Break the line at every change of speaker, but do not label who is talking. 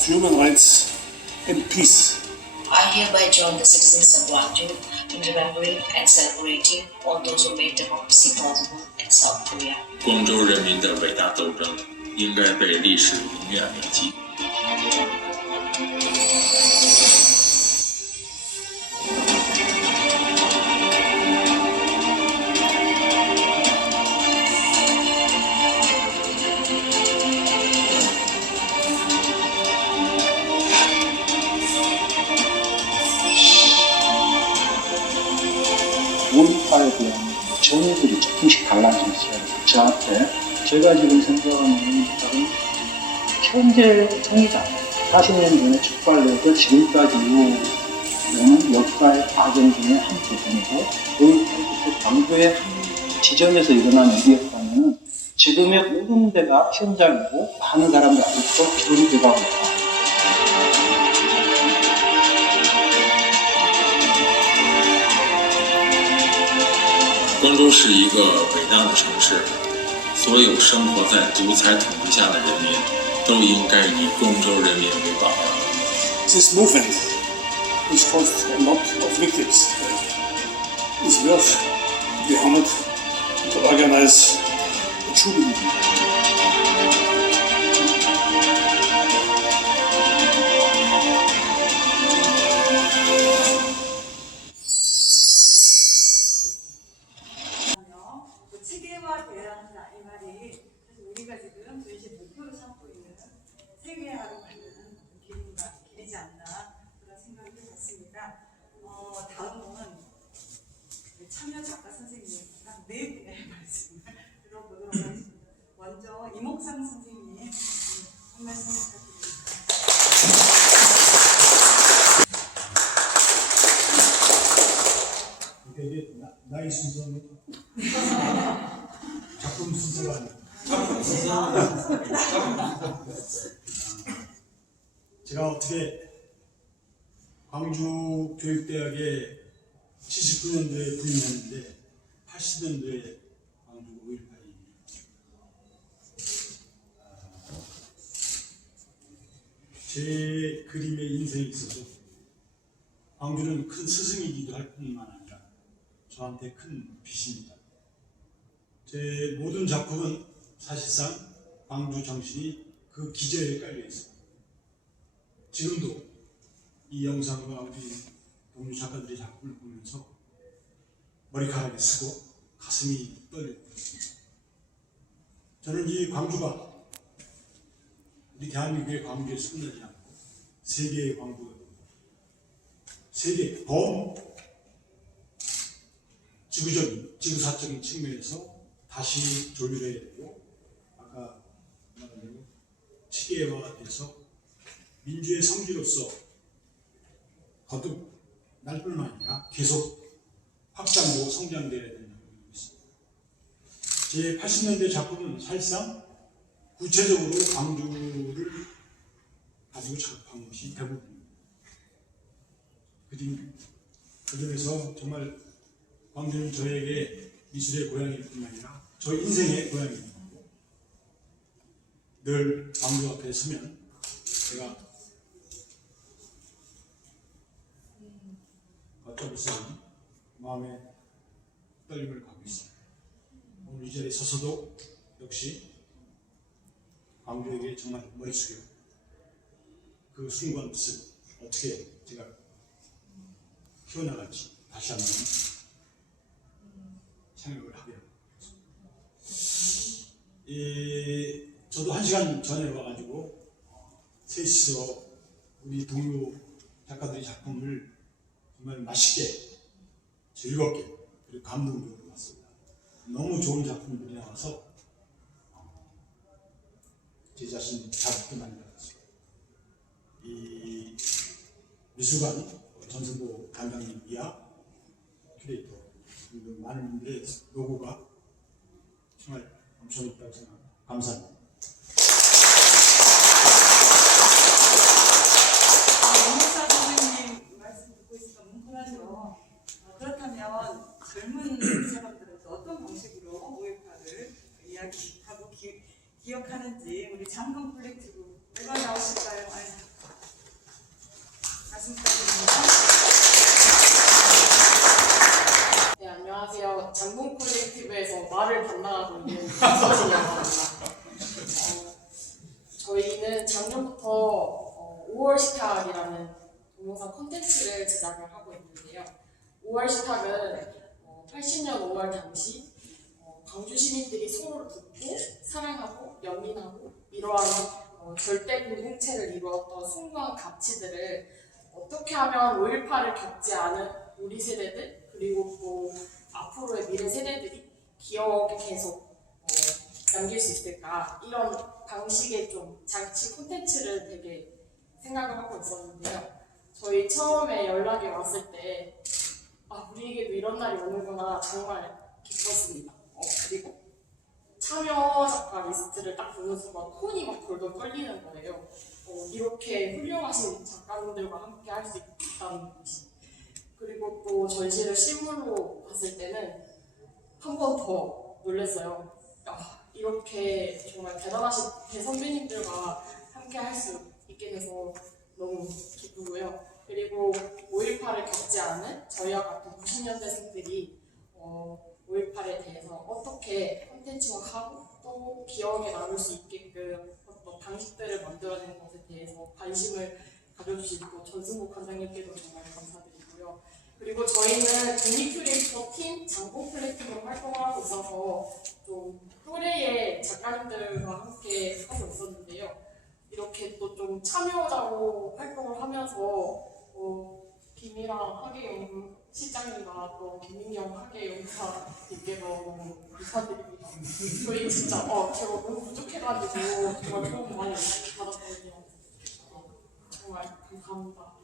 of human rights and peace.
I hereby join the citizens of Gwangju in remembering and celebrating all those who made democracy possible in South Korea.
光州人民的伟大斗争应该被历史永远铭记。
원파에 대한 정의들이 조금씩 달라지기 시작해요. 저 앞에 제가 지금 생각하는 바는 현재 통이다. 40년 전에 촉발돼서 지금까지 이어오는 역사의 과정 중에 한 부분이고 그 광주의 한 지점에서 일어난 일이었다면 지금의 모든 데가 현장이고 많은 사람들이 아직도 기울이 돼가고 있다.
光州是一个伟大的城市，所有生活在独裁统治下的人民都应该以光州人民为榜样。
This movement, which caused a lot of victims, is worth the honor to organize a jubilee.
하
이게 이제 나- 나이 순서는 작품 순서가 아니고 제가 어떻게 광주 교육대학에 79년도에 부임했는데 80년도에 광주 5.18이. 제 그림의 인생에 있어서 광주는 큰 스승이기도 할 뿐만 아니라 저한테 큰 빚입니다. 제 모든 작품은 사실상 광주 정신이 그 기저에 깔려 있습니다. 지금도 이 영상과 우리 동료 작가들의 작품을 보면서 머리카락이 쓰고 가슴이 떨리고 있습니다. 저는 이 광주가 우리 대한민국의 광주에서 끝나지 않고 세계의 광주가 됩니다. 세계 범 지구적인 지구사적인 측면에서 다시 조율해야 되고 아까 말한 대로 체계화 돼서 민주의 성지로서 거듭 날 뿐만 아니라 계속 확장되고 성장돼야 된다고 보고 있습니다. 제 80년대 작품은 사실상 구체적으로 광주를 가지고 작업한 것이 대부분입니다. 그림 그 정말 광주는 저에게 미술의 고향일 뿐만 아니라 저 인생의 고향입니다. 늘 광주 앞에 서면 제가 어쩌면서 마음에 떨림을 갖고 있습니다. 오늘 이 자리에 서서도 역시 광주에게 정말 머리 숙여 그 순간 모습 어떻게 제가 키워나갈지 다시 한번 생각을 하게. 이, 저도 한 시간 전에 와가지고 셋이서 우리 동료 작가들의 작품을 정말 맛있게 즐겁게 그리고 감동적으로 봤습니다. 너무 좋은 작품들이 나와서 제 자신 자극도 많이 받았습니다. 이 미술관 전승보 단장님 이하 큐레이터 많은 분들의 노고가 정말 엄청 있다고 생각합니다. 감사합니다.
이목사 선생님 말씀 듣고 있으니까 뭉클하죠. 어, 그렇다면 젊은 사람들은 또 어떤 방식으로 오해파를 이야기하고 기, 기억하는지 우리 장건 콜렉티브 누가 나오실까요?
말씀 부탁드립니다. 네, 안녕하세요. 장군 콜렉티브에서 김서진이라고 합니다. 어, 저희는 작년부터 어, 5월 식탁이라는 동영상 콘텐츠를 제작을 하고 있는데요. 5월 식탁은 어, 80년 5월 당시 어, 광주 시민들이 서로를 돕고 사랑하고 연민하고 이러한 어, 절대 공동체를 이루었던 숭고한 가치들을 어떻게 하면 5.18을 겪지 않은 우리 세대들 그리고 또 앞으로의 미래 세대들이 기억에 계속 어, 남길 수 있을까 이런 방식의 좀 장치 콘텐츠를 되게 생각을 하고 있었는데요. 저희 처음에 연락이 왔을 때 아, 우리에게도 이런 날이 오는구나 정말 기뻤습니다. 어, 그리고 참여 작가 리스트를 딱 보는 순간 손이 막 돌돌 떨리는 거예요. 어, 이렇게 훌륭하신 작가님들과 함께 할 수 있다는 것이. 그리고 또 전시를 실물로 봤을 때는 한 번 더 놀랐어요. 아, 이렇게 정말 대단하신 대선배님들과 함께 할 수 있게 돼서 너무 기쁘고요. 그리고 5.18을 겪지 않은 저희와 같은 90년대생들이 어, 5.18에 대해서 어떻게 콘텐츠화하고 또 기억에 남을 수 있게끔 어떤 방식들을 만들어내는 것에 대해서 관심을 가져주시고 전승국 관장님께도 정말 감사드리고요. 그리고 저희는 독립 큐레이터 팀 장고 콜렉티브로 활동하고 있어서 좀 또래의 작가님들과 함께 하고 있었는데요. 이렇게 또 좀 참여자로 활동을 하면서 어, 김이랑 하계영 실장님과 또 김민경 하계영 사님께서 너무 감사드립니다. 저희 진짜 어 제가 너무 부족해가지고 정말 도움 많이 받았거든요. 어, 정말 감사합니다.